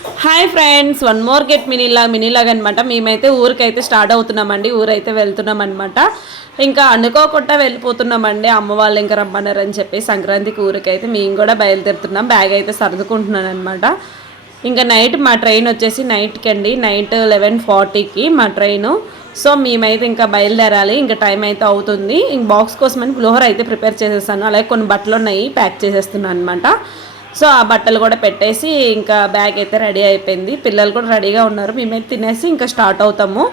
Hi friends one more get మినీలా మినీలాగ్ అనమాట మేమైతే ఊరికైతే start అవుతున్నామండి ఊరైతే వెళ్తున్నాం అనమాట ఇంకా అనుకోకుండా వెళ్ళిపోతున్నామండి అమ్మ వాళ్ళు ఇంకా రమ్మన్నారని చెప్పి సంక్రాంతికి ఊరికైతే మేము కూడా బయలుదేరుతున్నాం బ్యాగ్ అయితే సర్దుకుంటున్నాను అనమాట ఇంకా నైట్ మా ట్రైన్ వచ్చేసి నైట్కి అండి నైట్ లెవెన్ ఫార్టీకి మా ట్రైన్. సో మేమైతే ఇంకా బయలుదేరాలి ఇంకా టైం అయితే అవుతుంది. ఇంక బాక్స్ కోసమని పులిహోర అయితే ప్రిపేర్ చేసేసాను అలాగే కొన్ని బట్టలు ఉన్నాయి ప్యాక్ చేసేస్తున్నాను అనమాట సో ఆ బట్టలు కూడా పెట్టేసి ఇంకా బ్యాగ్ అయితే రెడీ అయిపోయింది. పిల్లలు కూడా రెడీగా ఉన్నారు. మేమైతే తినేసి ఇంకా స్టార్ట్ అవుతాము.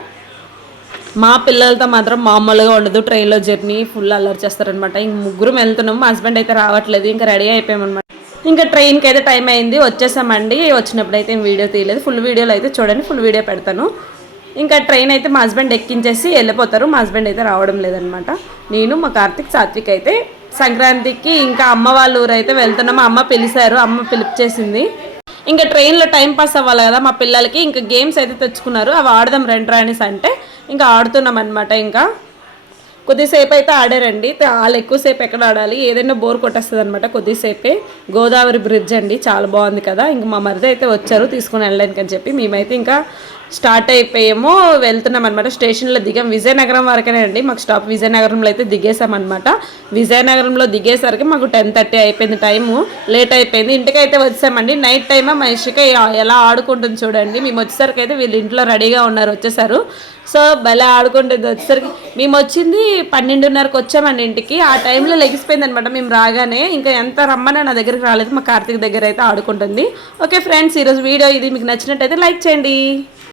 మా పిల్లలతో మాత్రం మామూలుగా ఉండదు. ట్రైన్లో జర్నీ ఫుల్ అల్లరి చేస్తారనమాట ఇంక ముగ్గురు వెళ్తున్నాము. మా హస్బెండ్ అయితే రావట్లేదు. ఇంకా రెడీ అయిపోయామన్నమాట. ఇంకా ట్రైన్కి అయితే టైం అయింది. వచ్చేసామండి. వచ్చినప్పుడు అయితే వీడియో తీయలేదు. ఫుల్ వీడియోలో అయితే చూడండి. ఫుల్ వీడియో పెడతాను. ఇంకా ట్రైన్ అయితే మా హస్బెండ్ ఎక్కించేసి వెళ్ళిపోతారు. మా హస్బెండ్ అయితే రావడం లేదనమాట నేను మా కార్తిక్ సాత్విక్ అయితే సంక్రాంతికి ఇంకా అమ్మ వాళ్ళ ఊరు అయితే అమ్మ పిలిచారు. అమ్మ పిలిచేసింది ఇంకా ట్రైన్లో టైం పాస్ అవ్వాలి కదా మా పిల్లలకి. ఇంకా గేమ్స్ అయితే తెచ్చుకున్నారు. అవి ఆడదాం రెండు రానిస్ అంటే ఇంకా ఆడుతున్నాం అనమాట ఇంకా. కొద్దిసేపు అయితే ఆడారండి. వాళ్ళు ఎక్కువసేపు ఎక్కడ ఆడాలి? ఏదైనా బోర్ కొట్టేస్తుంది అనమాట కొద్దిసేపే. గోదావరి బ్రిడ్జ్ అండి. చాలా బాగుంది కదా. ఇంక మా మరిది అయితే వచ్చారు తీసుకుని వెళ్ళడానికి అని చెప్పి మేమైతే ఇంకా స్టార్ట్ అయిపోయాము వెళ్తున్నాం అనమాట స్టేషన్లో దిగాం. విజయనగరం వరకే అండి. మాకు స్టాప్ విజయనగరంలో అయితే దిగేసామన్నమాట. విజయనగరంలో దిగేసరికి మాకు టెన్ థర్టీ అయిపోయింది టైము. లేట్ అయిపోయింది. ఇంటికి అయితే వచ్చామండి నైట్ టైమ్ మనిషికి ఎలా ఆడుకుంటుంది చూడండి. మేము వచ్చేసరికి అయితే వీళ్ళు ఇంట్లో రెడీగా ఉన్నారు వచ్చేసారు. సో భలే ఆడుకుంటుంది వచ్చేసరికి. మేము వచ్చింది పన్నెండున్నరకు వచ్చామండి ఇంటికి. ఆ టైంలో లెగిసిపోయింది అనమాట మేము రాగానే ఇంకా ఎంత రమ్మని నా దగ్గరికి రాలేదు. మా కార్తీక్ దగ్గర అయితే ఆడుకుంటుంది. ఓకే ఫ్రెండ్స్ ఈరోజు వీడియో ఇది. మీకు నచ్చినట్టయితే లైక్ చేయండి.